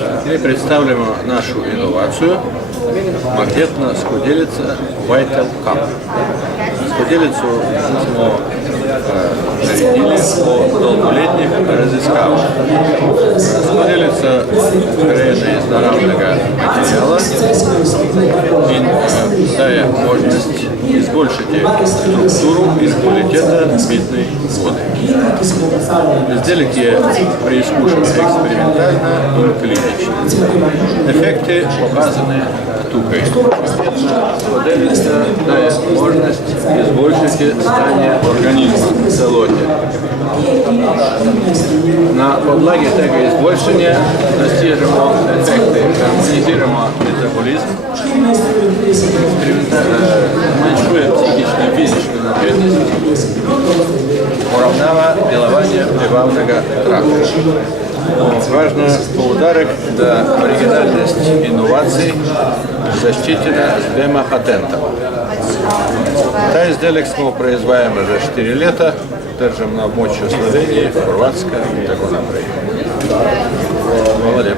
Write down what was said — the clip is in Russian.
Мы представляем нашу инновацию магнитно скуделица Vital Cup. Скуделицу мы нарядили по долголетних разысках. Скуделица скроена из наравного материала и дает возможность избольшить структуру и квалитета питной воды. Изделие преискушено экспериментально и клинично. Эффекты показаны тукой. Скуделица дает возможность избольшить стане организма в целоте. На подлаге этого избольшения достижимо эффекты гармонизируемо метаболизм, уменьшует психичную и физическую напряженность, уравнява делование плевавного тракта. Важно поударок до оригинальность инноваций защитена двумя патентами. Та изделие мы производим уже 4 лета, держим на обмоче в Словении, в Хорватской и так далее. Молодец.